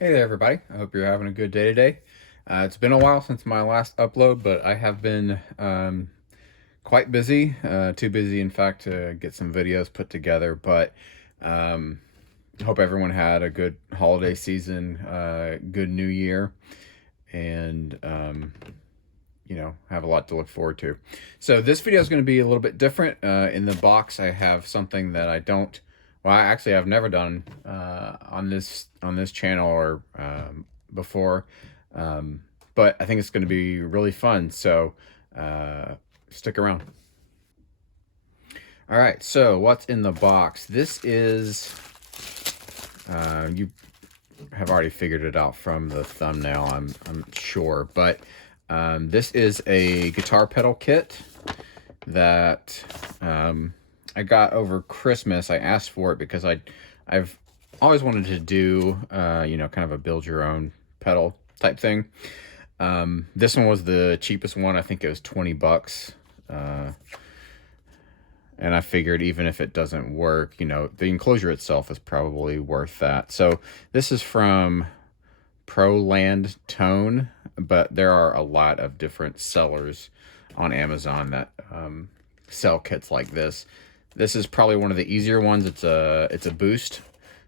Hey there, everybody. I hope you're having a good day today. It's been a while since my last upload, but I have been quite busy. Too busy, in fact, to get some videos put together. But um, hope everyone had a good holiday season, good New Year, and have a lot to look forward to. So this video is going to be a little bit different. In the box, I have something that I don't. Well, I've never done on this channel or before, um, but I think it's going to be really fun. So stick around. All right. So what's in the box? This is you have already figured it out from the thumbnail, I'm sure, but this is a guitar pedal kit that I got over Christmas. I asked for it because I've always wanted to do kind of a build your own pedal type thing. This one was the cheapest one. I think it was 20 bucks. And I figured even if it doesn't work, the enclosure itself is probably worth that. So this is from ProLand Tone, but there are a lot of different sellers on Amazon that sell kits like this. This is probably one of the easier ones. It's a boost,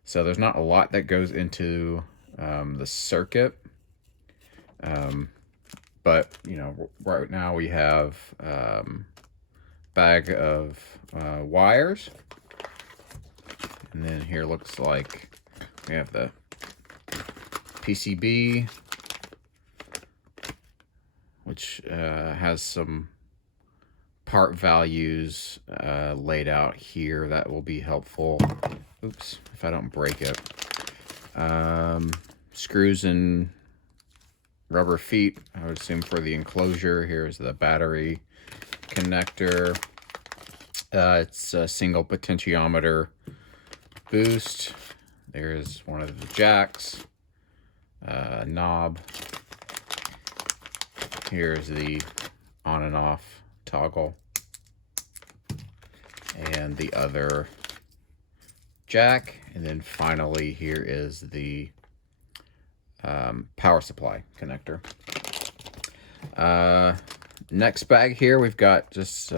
so there's not a lot that goes into the circuit. But right now we have bag of wires, and then here looks like we have the PCB, which has some part values laid out here that will be helpful. Oops, if I don't break it. Screws and rubber feet, I would assume, for the enclosure. Here's the battery connector. It's a single potentiometer boost. There's one of the jacks, knob. Here's the on and off toggle, and the other jack. And then finally here is the power supply connector. Next bag here, we've got just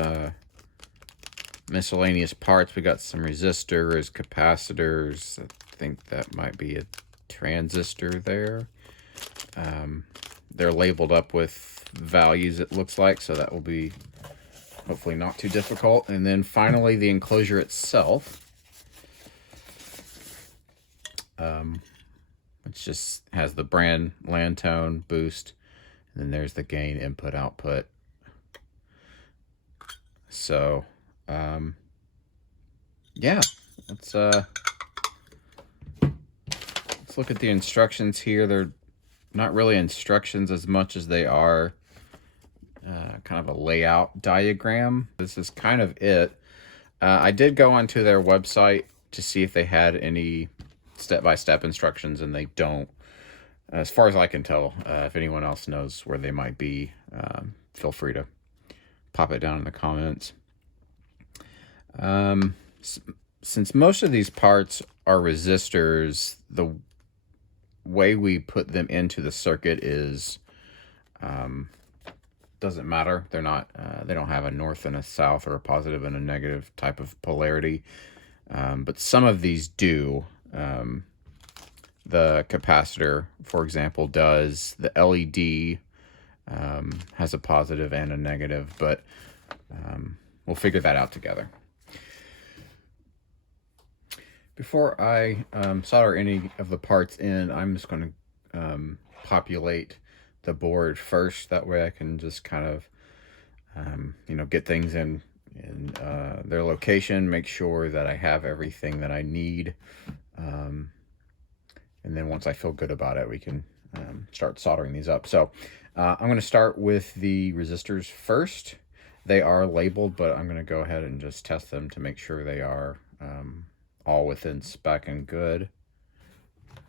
miscellaneous parts. We got some resistors, capacitors. I think that might be a transistor there. They're labeled up with values, it looks like, so that will be hopefully not too difficult. And then finally the enclosure itself, which just has the brand Lantone boost, and then there's the gain, input, output. So yeah, let's look at the instructions here. They're not really instructions as much as they are kind of a layout diagram. This is kind of it. I did go onto their website to see if they had any step-by-step instructions, and they don't. As far as I can tell, if anyone else knows where they might be, feel free to pop it down in the comments. Since most of these parts are resistors, the way we put them into the circuit is doesn't matter. They're not they don't have a north and a south or a positive and a negative type of polarity, but some of these do. The capacitor, for example, does. The LED has a positive and a negative, but we'll figure that out together. Before I solder any of the parts in, I'm just going to populate the board first. That way I can just kind of, get things in their location, make sure that I have everything that I need. And then once I feel good about it, we can start soldering these up. So I'm going to start with the resistors first. They are labeled, but I'm going to go ahead and just test them to make sure they are all within spec and good.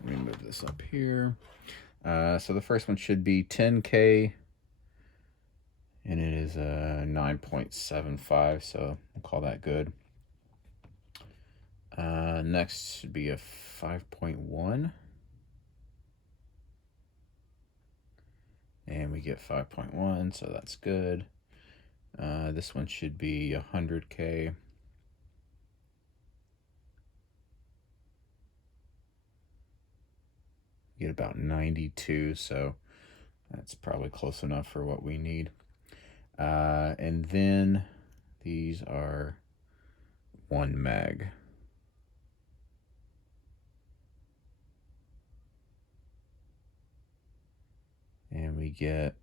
Let me move this up here. So the first one should be 10K, and it is a 9.75, so we'll call that good. Next should be a 5.1. and we get 5.1, so that's good. This one should be 100K. Get about 92, so that's probably close enough for what we need. And then these are 1 meg. And we get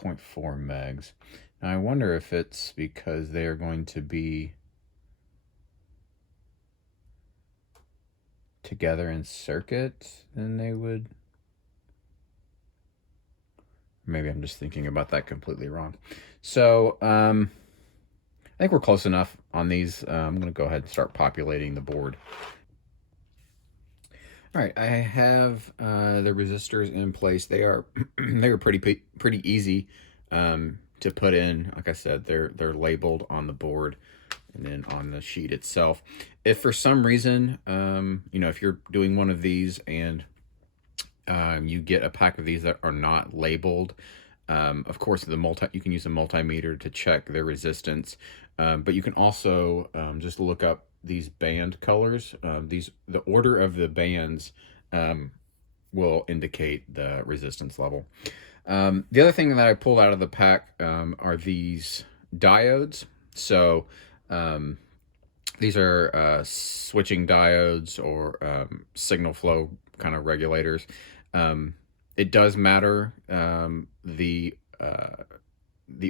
0.4 megs. Now I wonder if it's because they are going to be together in circuit, then they would. Maybe I'm just thinking about that completely wrong. So I think we're close enough on these. I'm going to go ahead and start populating the board. All right, I have the resistors in place. They are pretty easy to put in. Like I said, they're labeled on the board and then on the sheet itself. If for some reason, if you're doing one of these and you get a pack of these that are not labeled, of course you can use a multimeter to check their resistance, but you can also just look up these band colors. The order of the bands will indicate the resistance level. The other thing that I pulled out of the pack are these diodes. So these are switching diodes or signal flow kind of regulators. It does matter the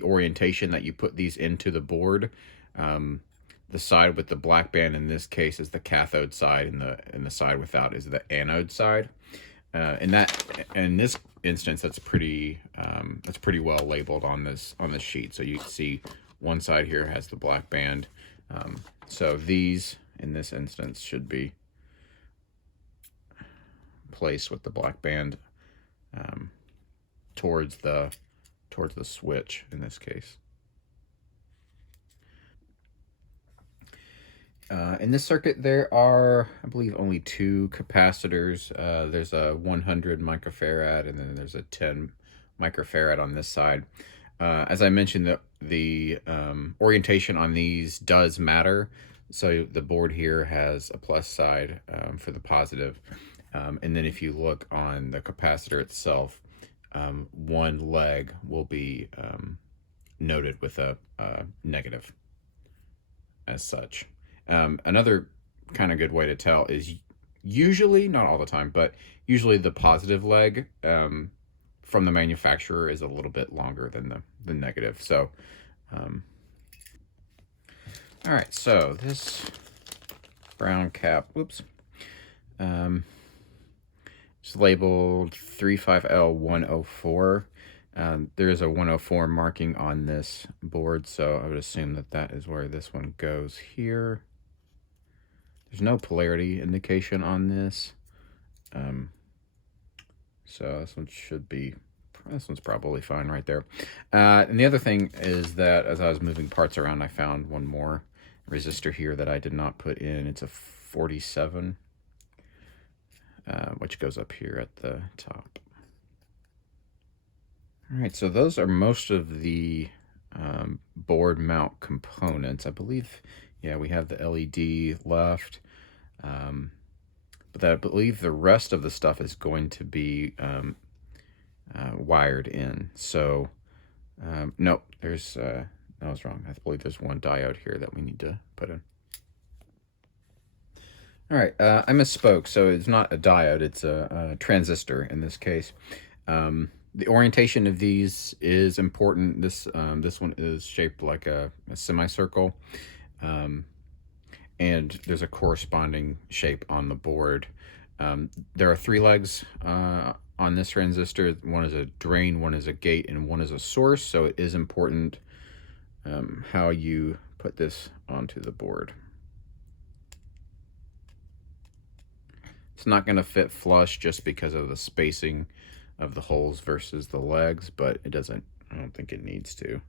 orientation that you put these into the board. The side with the black band in this case is the cathode side, and the side without is the anode side. In this instance, that's pretty well labeled on this sheet. So you can see one side here has the black band. So these in this instance should be placed with the black band towards the switch in this case. In this circuit, there are, I believe, only 2 capacitors. There's a 100 microfarad, and then there's a 10 microfarad on this side. As I mentioned, the orientation on these does matter. So the board here has a plus side for the positive. And then if you look on the capacitor itself, one leg will be noted with a negative as such. Another kind of good way to tell is usually, not all the time, but usually the positive leg from the manufacturer is a little bit longer than the negative. So, all right, so this brown cap, whoops, it's labeled 35L104. There is a 104 marking on this board, so I would assume that is where this one goes here. There's no polarity indication on this. So this one's probably fine right there. And the other thing is that as I was moving parts around, I found one more resistor here that I did not put in. It's a 47, which goes up here at the top. All right, so those are most of the board mount components. I believe, yeah, we have the LED left. But I believe the rest of the stuff is going to be wired in. So, no, I was wrong. I believe there's one diode here that we need to put in. All right, I misspoke. So it's not a diode, it's a transistor in this case. The orientation of these is important. This one is shaped like a semicircle. And there's a corresponding shape on the board. There are 3 legs on this transistor. One is a drain, one is a gate, and one is a source. So it is important how you put this onto the board. It's not going to fit flush just because of the spacing of the holes versus the legs, but I don't think it needs to.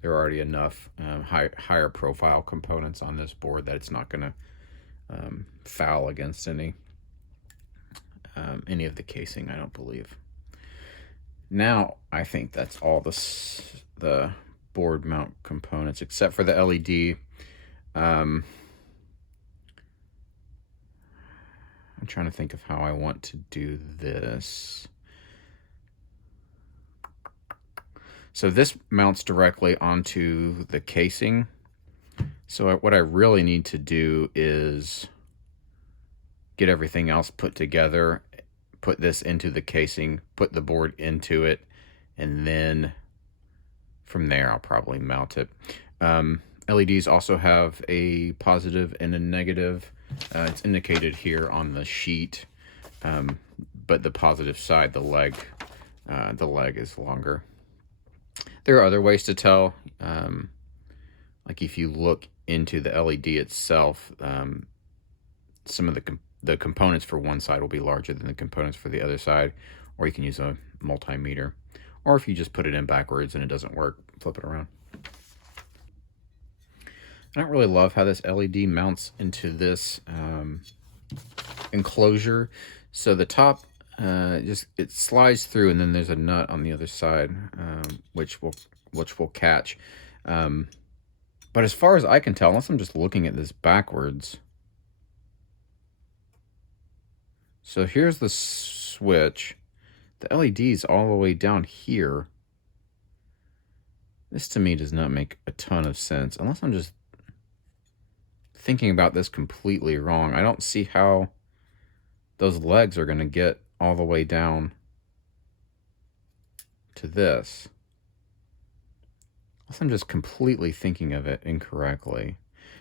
There are already enough higher profile components on this board that it's not going to foul against any of the casing, I don't believe. Now I think that's all the board mount components except for the LED. I'm trying to think of how I want to do this. So this mounts directly onto the casing. So what I really need to do is get everything else put together, put this into the casing, put the board into it, and then from there I'll probably mount it. LEDs also have a positive and a negative. It's indicated here on the sheet, but the positive side, the leg is longer. There are other ways to tell. Like if you look into the LED itself, some of the components for one side will be larger than the components for the other side, or you can use a multimeter. Or if you just put it in backwards and it doesn't work, flip it around. I don't really love how this LED mounts into this enclosure. So the top it slides through, and then there's a nut on the other side, which will catch. But as far as I can tell, unless I'm just looking at this backwards, so here's the switch. The LED's all the way down here. This to me does not make a ton of sense, unless I'm just thinking about this completely wrong. I don't see how those legs are going to get all the way down to this. Unless I'm just completely thinking of it incorrectly.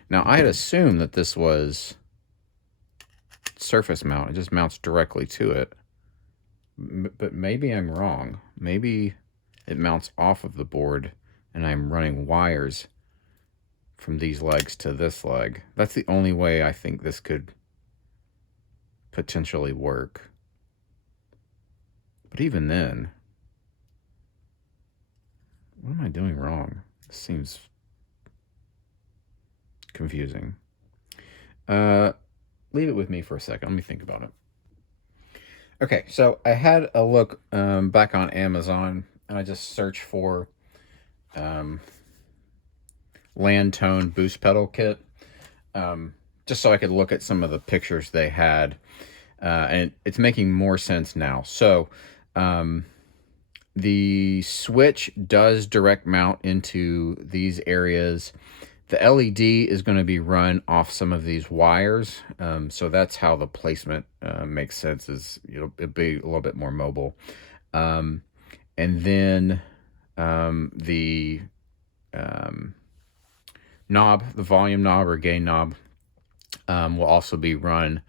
Now, I had assumed that this was surface mount. It just mounts directly to it. But maybe I'm wrong. Maybe it mounts off of the board and I'm running wires from these legs to this leg. That's the only way I think this could potentially work. But even then, what am I doing wrong? This seems confusing. Leave it with me for a second. Let me think about it. Okay, so I had a look back on Amazon, and I just searched for Land Tone Boost Pedal Kit, just so I could look at some of the pictures they had, and it's making more sense now. So the switch does direct mount into these areas. The LED is going to be run off some of these wires, so that's how the placement makes sense. It'll be a little bit more mobile, and then the knob, the volume knob or gain knob, will also be run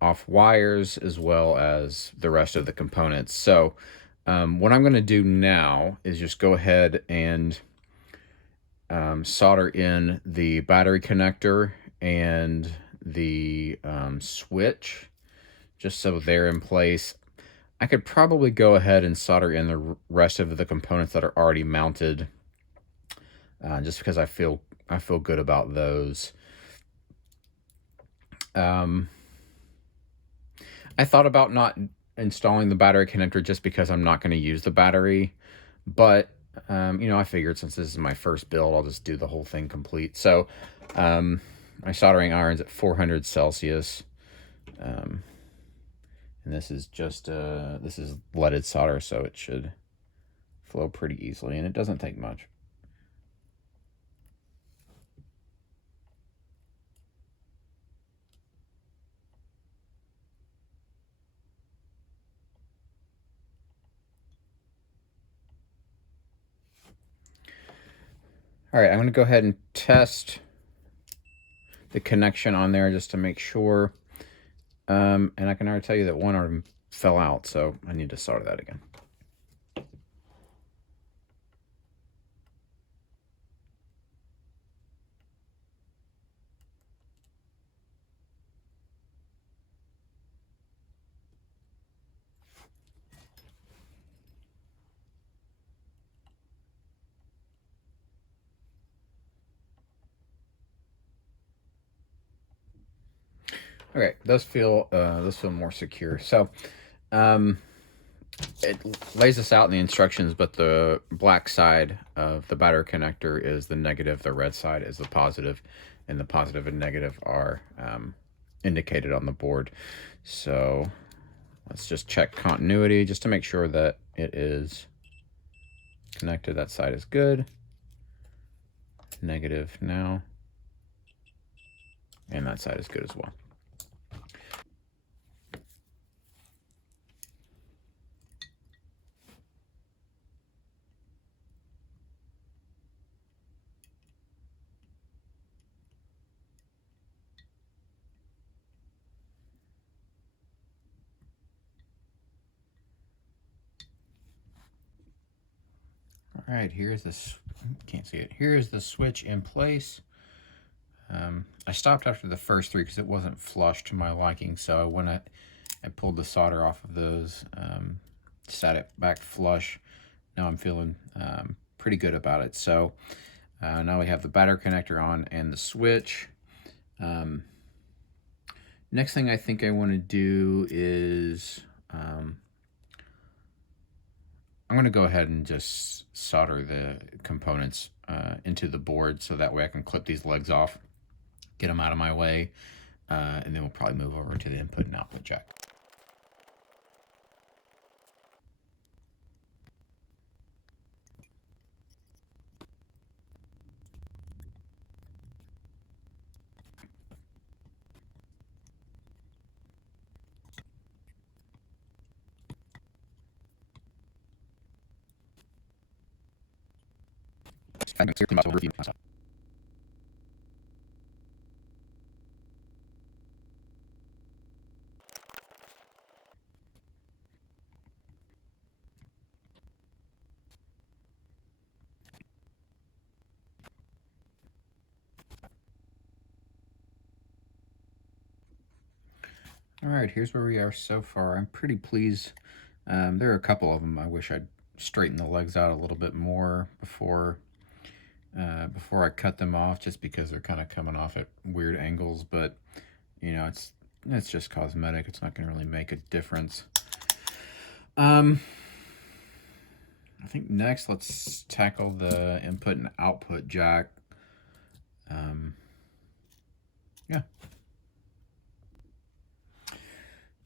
off wires as well as the rest of the components. So what I'm going to do now is just go ahead and solder in the battery connector and the switch, just so they're in place. I could probably go ahead and solder in the rest of the components that are already mounted, just because I feel good about those. I thought about not installing the battery connector just because I'm not going to use the battery, but I figured since this is my first build, I'll just do the whole thing complete. So my soldering iron's at 400 Celsius, and this is just this is leaded solder, so it should flow pretty easily, and it doesn't take much. All right, I'm going to go ahead and test the connection on there just to make sure. And I can already tell you that one arm fell out, so I need to solder that again. Okay, those feel more secure. So, it lays this out in the instructions, but the black side of the battery connector is the negative, the red side is the positive, and the positive and negative are indicated on the board. So let's just check continuity just to make sure that it is connected. That side is good. Negative now. And that side is good as well. All right, here's this, can't see it. Here's the switch in place. I stopped after the first three because it wasn't flush to my liking, so when I pulled the solder off of those, sat it back flush. Now I'm feeling pretty good about it. So now we have the battery connector on and the switch. Next thing I think I want to do is I'm going to go ahead and just solder the components into the board so that way I can clip these legs off, get them out of my way, and then we'll probably move over to the input and output jack. All right, here's where we are so far. I'm pretty pleased. There are a couple of them I wish I'd straighten the legs out a little bit more before I cut them off, just because they're kind of coming off at weird angles. But you know, it's just cosmetic. It's not going to really make a difference. I think next let's tackle the input and output jack. Yeah.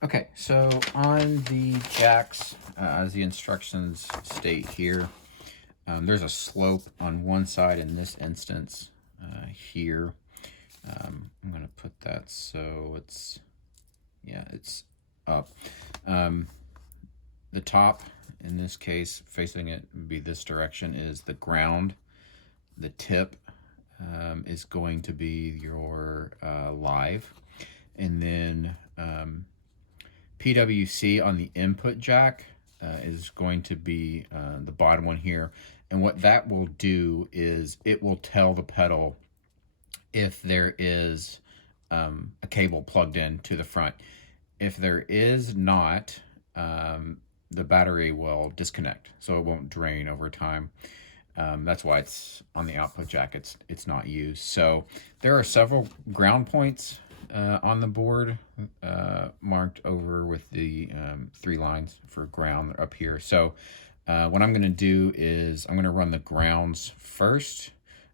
Okay, so on the jacks, as the instructions state here, there's a slope on one side in this instance here. I'm going to put that so it's, yeah, it's up. The top, in this case, facing it would be this direction, is the ground. The tip is going to be your live. And then PWC on the input jack is going to be the bottom one here. And what that will do is it will tell the pedal if there is a cable plugged in to the front. If there is not, the battery will disconnect, so it won't drain over time. That's why it's on the output jack, it's not used. So there are several ground points on the board marked over with the 3 lines for ground up here. So what I'm going to do is I'm going to run the grounds first,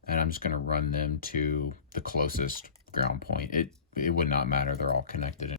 and I'm just going to run them to the closest ground point. It would not matter, they're all connected.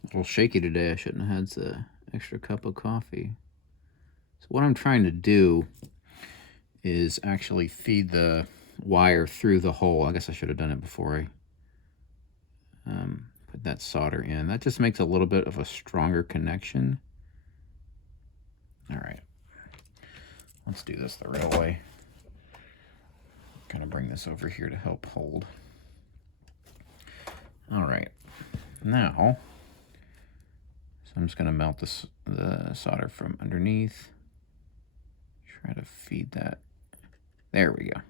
A little shaky today. I shouldn't have had the extra cup of coffee. So what I'm trying to do is actually feed the wire through the hole. I guess I should have done it before I put that solder in. That just makes a little bit of a stronger connection. All right, let's do this the real way. Kind of bring this over here to help hold. All right, now So I'm just going to melt the solder from underneath. Try to feed that. There we go.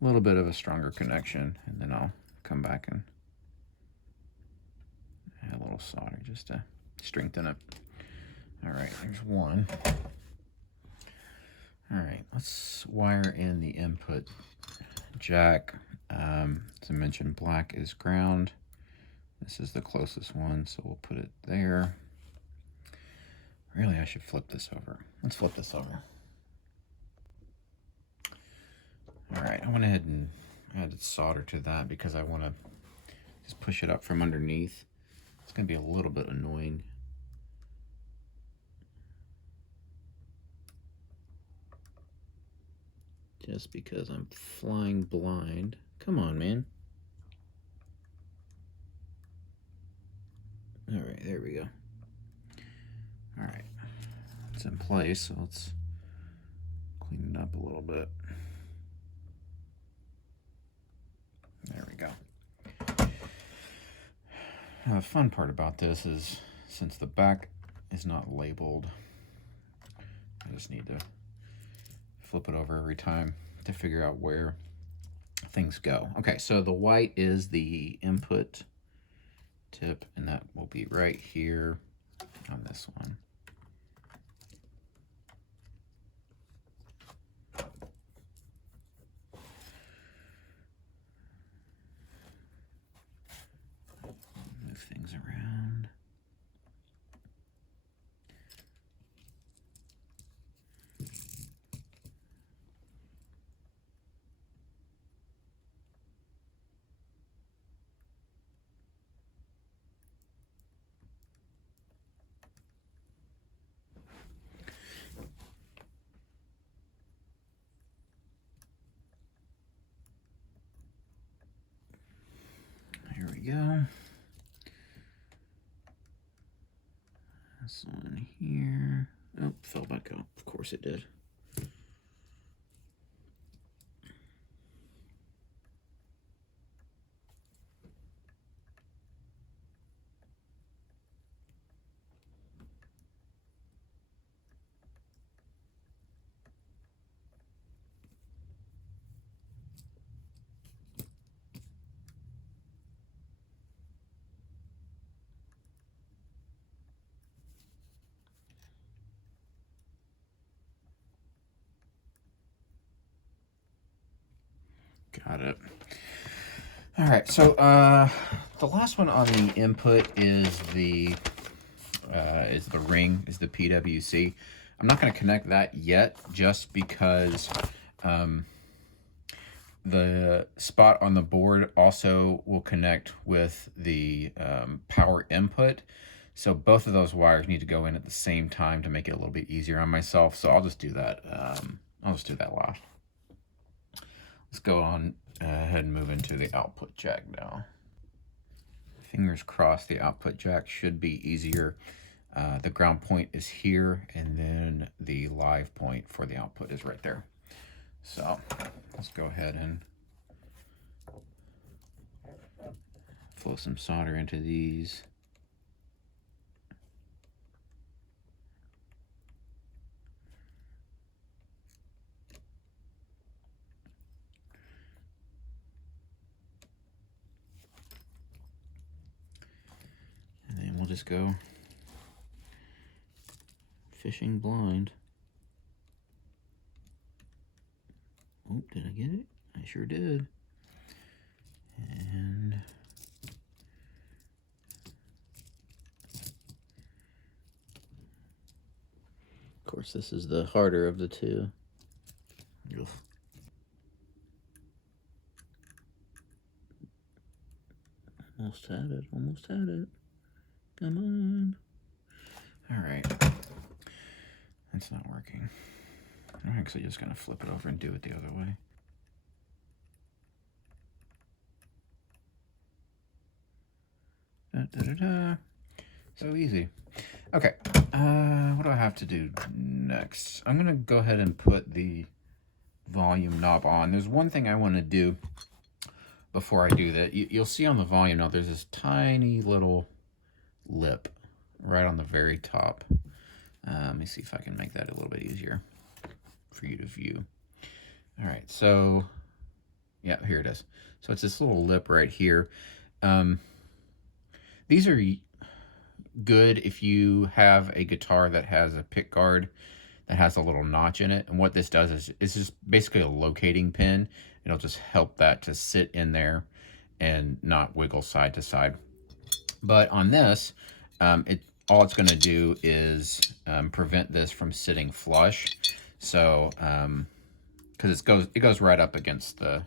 A little bit of a stronger connection, and then I'll come back and add a little solder just to strengthen it. All right, there's one. All right, let's wire in the input jack. As I mentioned, black is ground. This is the closest one, so we'll put it there. Really, I should flip this over. Let's flip this over. All right, I went ahead and added solder to that because I want to just push it up from underneath. It's going to be a little bit annoying. Just because I'm flying blind. Come on, man. All right, there we go. All right, it's in place, so let's clean it up a little bit. There we go. Now, the fun part about this is, since the back is not labeled, I just need to flip it over every time to figure out where things go. Okay, so the white is the input tip, and that will be right here on this one. Move things around. Here we go. This one here. Oh, fell back up. Of course it did. Got it. All right, so the last one on the input is the ring, is the PWC. I'm not going to connect that yet, just because the spot on the board also will connect with the power input. So both of those wires need to go in at the same time to make it a little bit easier on myself. So I'll just do that. I'll just do that last. Let's go on ahead and move into the output jack now. Fingers crossed the output jack should be easier. The ground point is here, and then the live point for the output is right there. So let's go ahead and flow some solder into these. And then we'll just go fishing blind. Oh, did I get it? I sure did. And of course, this is the harder of the two. Oof. Almost had it, almost had it. Come on. All right. That's not working. I'm actually just gonna flip it over and do it the other way. Da, da, da, da. So easy. Okay, what do I have to do next? I'm gonna go ahead and put the volume knob on. There's one thing I want to do before I do that. You'll see on the volume knob there's this tiny little lip right on the very top. Let me see if I can make that a little bit easier for you to view. All right, so yeah, here it is. So it's this little lip right here. These are good if you have a guitar that has a pick guard that has a little notch in it. And what this does is it's just basically a locating pin. It'll just help that to sit in there and not wiggle side to side. But on this, all it's going to do is prevent this from sitting flush. So, because it goes right up against the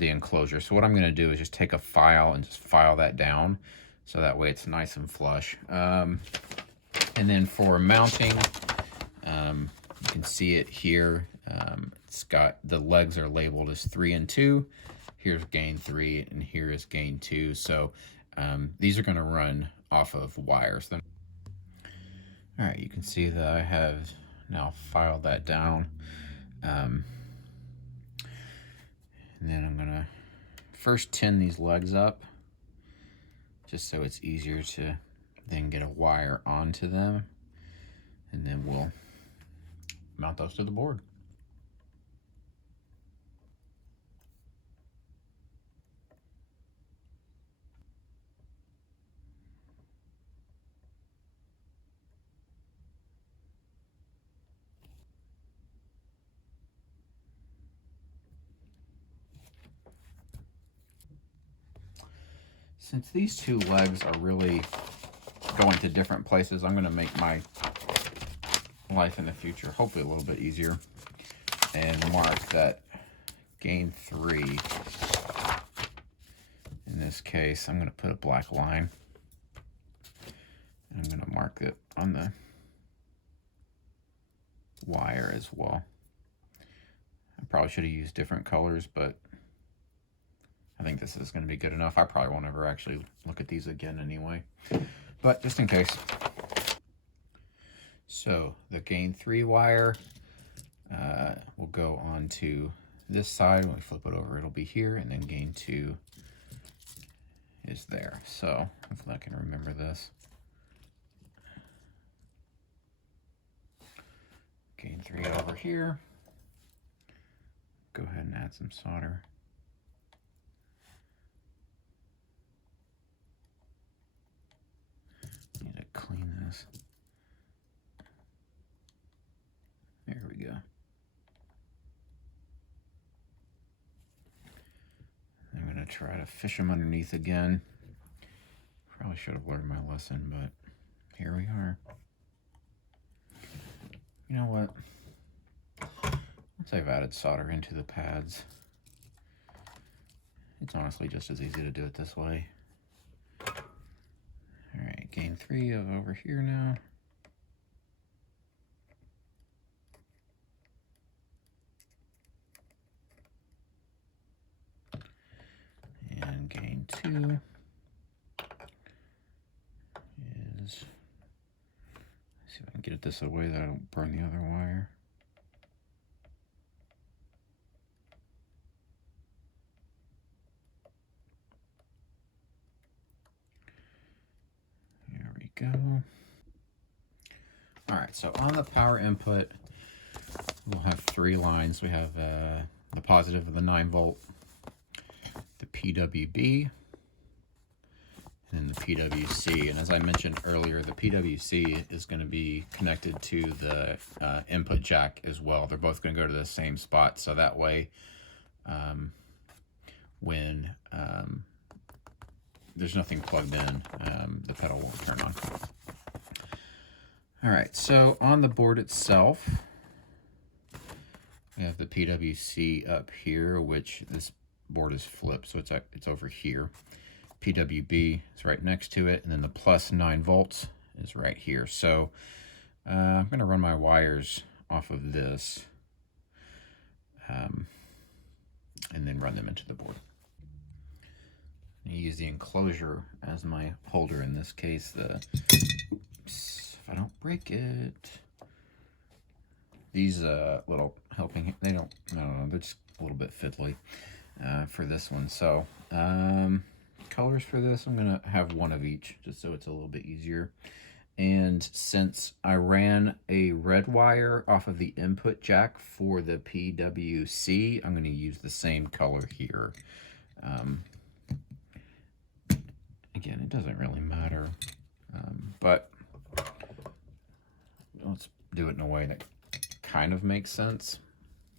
enclosure. So what I'm going to do is just take a file and just file that down, so that way it's nice and flush. And then for mounting, you can see it here. It's got, the legs are labeled as 3 and 2. Here's gain 3 and here is gain 2. So these are going to run off of wires. All right, you can see that I have now filed that down. And then I'm gonna first tin these legs up, just so it's easier to then get a wire onto them, and then we'll mount those to the board. Since these two legs are really going to different places, I'm going to make my life in the future hopefully a little bit easier and mark that gain 3. In this case, I'm going to put a black line. And I'm going to mark it on the wire as well. I probably should have used different colors, but I think this is going to be good enough. I probably won't ever actually look at these again anyway, but just in case. So the gain 3 wire will go onto this side. When we flip it over, it'll be here, and then gain 2 is there. So hopefully I can remember this. Gain 3 over here. Go ahead and add some solder. Need to clean this. There we go. I'm going to try to fish them underneath again. Probably should have learned my lesson, but here we are. You know what? Once I've added solder into the pads, it's honestly just as easy to do it this way. All right, gain 3 of over here now. And gain 2 is, see if I can get it this way that I don't burn the other wire. There we go. All right, so on the power input, we'll have 3 lines. We have the positive of the 9-volt, the PWB, and the PWC. And as I mentioned earlier, the PWC is going to be connected to the input jack as well. They're both going to go to the same spot, so that way when there's nothing plugged in, the pedal won't turn on. All right, so on the board itself, we have the PWC up here, which this board is flipped, so it's over here. PWB is right next to it, and then the plus 9 volts is right here. So I'm going to run my wires off of this and then run them into the board. I use the enclosure as my holder in this case. Oops, if I don't break it. These little helping, I don't know, they're just a little bit fiddly for this one. So colors for this, I'm gonna have one of each just so it's a little bit easier. And since I ran a red wire off of the input jack for the PWC, I'm going to use the same color here. Again, it doesn't really matter, but let's do it in a way that kind of makes sense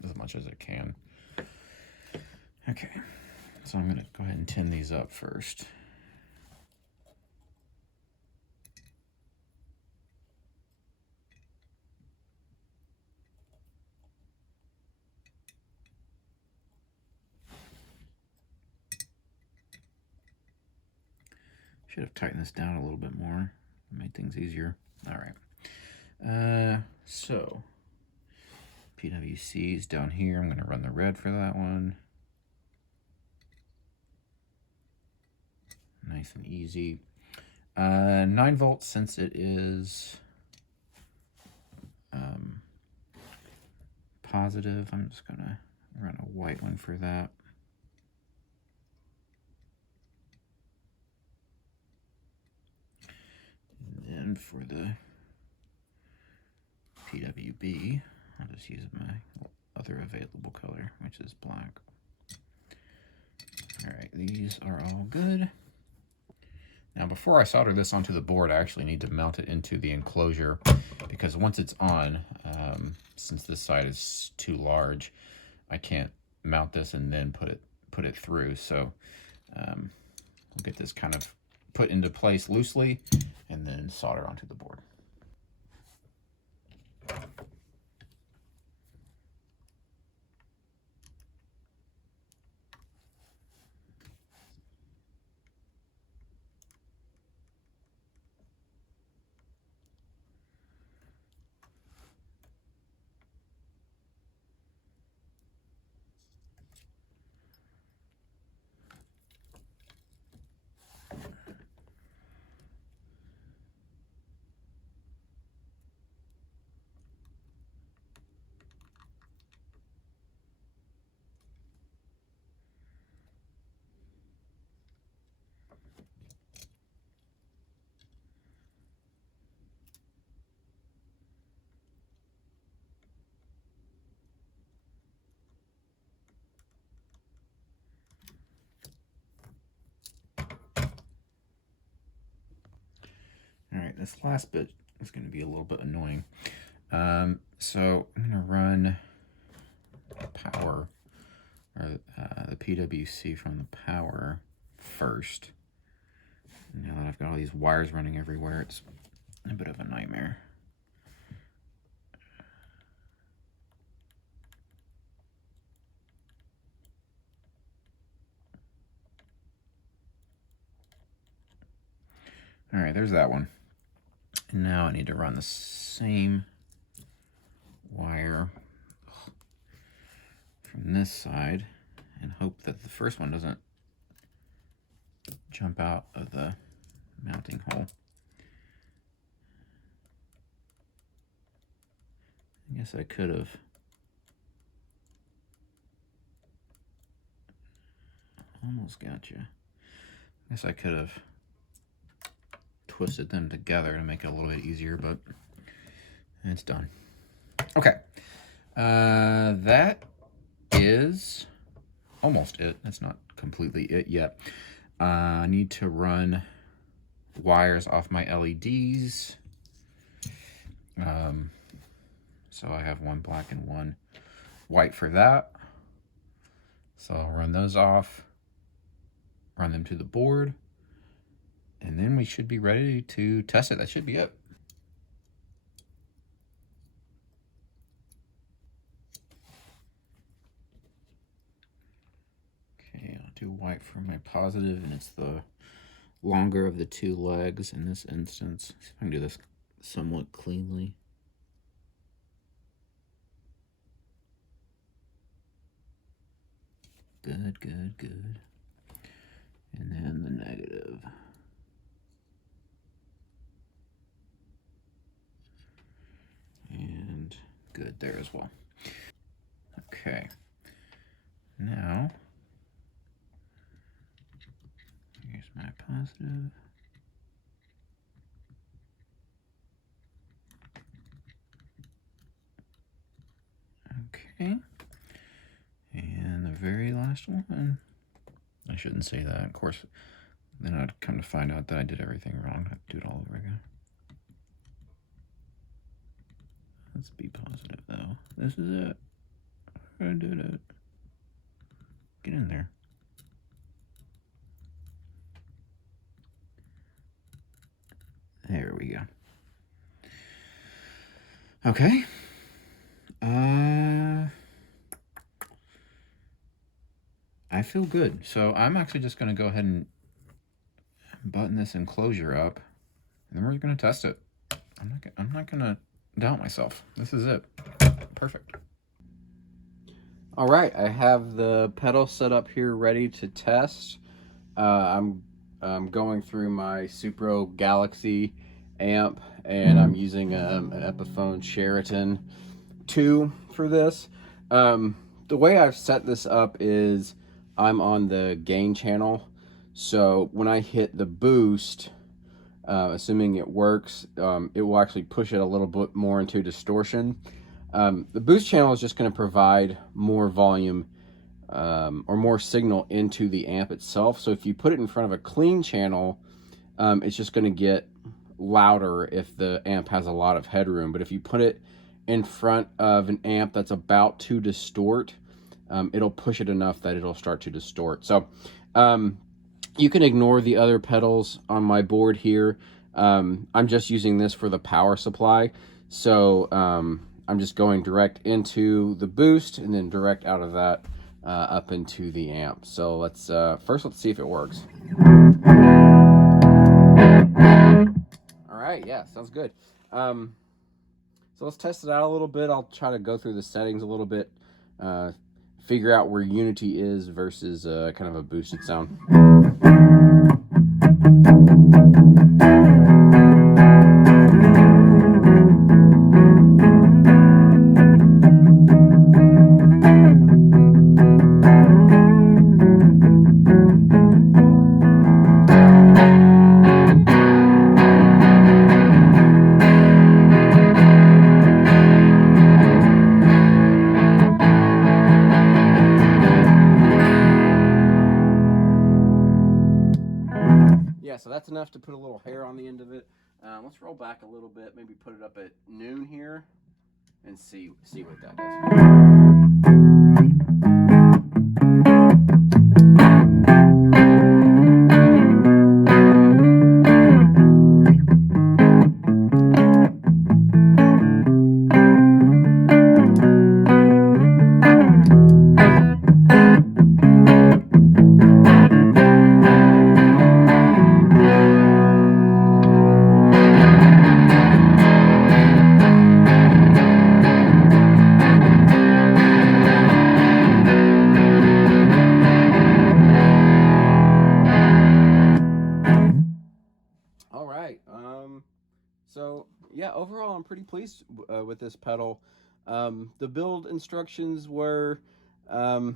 as much as it can. Okay, so I'm going to go ahead and tin these up first. Should have tightened this down a little bit more, made things easier. All right. So PWC is down here. I'm going to run the red for that one. Nice and easy. 9 volts, since it is positive, I'm just going to run a white one for that. And then for the PWB, I'll just use my other available color, which is black. All right, these are all good. Now, before I solder this onto the board, I actually need to mount it into the enclosure, because once it's on, since this side is too large, I can't mount this and then put it through. So we'll get this kind of put into place loosely and then solder onto the board. All right, this last bit is going to be a little bit annoying. So I'm going to run power, or the PWC from the power first. Now that I've got all these wires running everywhere, it's a bit of a nightmare. All right, there's that one. And now I need to run the same wire from this side and hope that the first one doesn't jump out of the mounting hole. I guess I could have almost got you. I guess I could have twisted them together to make it a little bit easier, but it's done. Okay, that is almost it. That's not completely it yet. I need to run wires off my LEDs. So I have one black and one white for that. So I'll run those off, run them to the board, and then we should be ready to test it. That should be it. Okay, I'll do white for my positive, and it's the longer of the two legs in this instance. See if I can do this somewhat cleanly. Good, good, good. And then the negative. And good there as well. Okay. Now, here's my positive. Okay. And the very last one. I shouldn't say that, of course. Then I'd come to find out that I did everything wrong. I'd do it all over again. Let's be positive, though. This is it. I did it. Get in there. There we go. Okay. I feel good. So I'm actually just going to go ahead and button this enclosure up, and then we're going to test it. I'm not going to doubt myself. This is it. Perfect. All right, I have the pedal set up here ready to test. I'm going through my Supro Galaxy amp, and I'm using an Epiphone Sheraton 2 for this. The way I've set this up is I'm on the gain channel, so when I hit the boost, assuming it works, it will actually push it a little bit more into distortion. The boost channel is just going to provide more volume or more signal into the amp itself. So if you put it in front of a clean channel, it's just going to get louder if the amp has a lot of headroom. But if you put it in front of an amp that's about to distort, it'll push it enough that it'll start to distort. So you can ignore the other pedals on my board here. I'm just using this for the power supply. So I'm just going direct into the boost and then direct out of that up into the amp. So let's see if it works. All right, yeah, sounds good. So let's test it out a little bit. I'll try to go through the settings a little bit, figure out where unity is versus kind of a boosted sound. Yeah, so that's enough to put a little hair on the end of it. Let's roll back a little bit, maybe put it up at noon here, and see what that does. All right. So yeah, overall, I'm pretty pleased with this pedal. The build instructions were a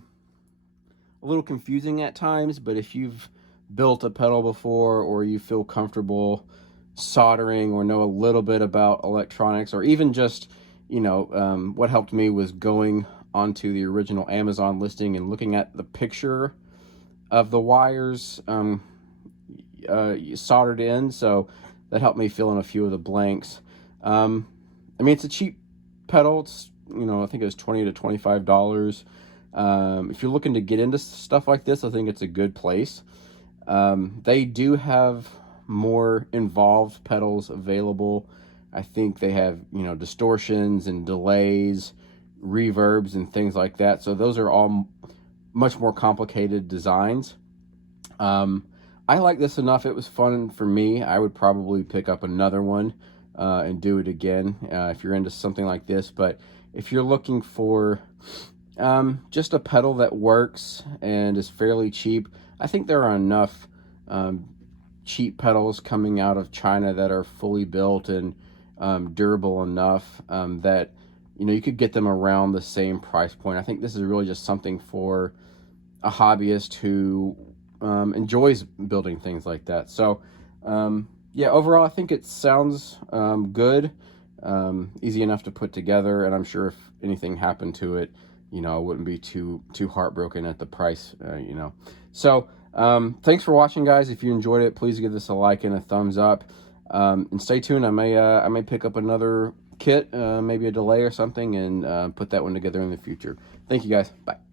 little confusing at times, but if you've built a pedal before, or you feel comfortable soldering, or know a little bit about electronics, or even just, what helped me was going onto the original Amazon listing and looking at the picture of the wires soldered in, so that helped me fill in a few of the blanks. I mean, it's a cheap pedal. It's, I think it was $20 to $25. If you're looking to get into stuff like this, I think it's a good place. They do have more involved pedals available. I think they have, distortions and delays, reverbs, and things like that. So those are all much more complicated designs. I like this enough. It was fun for me. I would probably pick up another one and do it again if you're into something like this. But if you're looking for just a pedal that works and is fairly cheap, I think there are enough cheap pedals coming out of China that are fully built and durable enough that you could get them around the same price point. I think this is really just something for a hobbyist who enjoys building things like that. So yeah, overall I think it sounds good. easy enough to put together, and I'm sure if anything happened to it, you know, I wouldn't be too heartbroken at the price, you know. So thanks for watching, guys. If you enjoyed it, please give this a like and a thumbs up, and stay tuned. I may pick up another kit, maybe a delay or something, and put that one together in the future. Thank you, guys. Bye.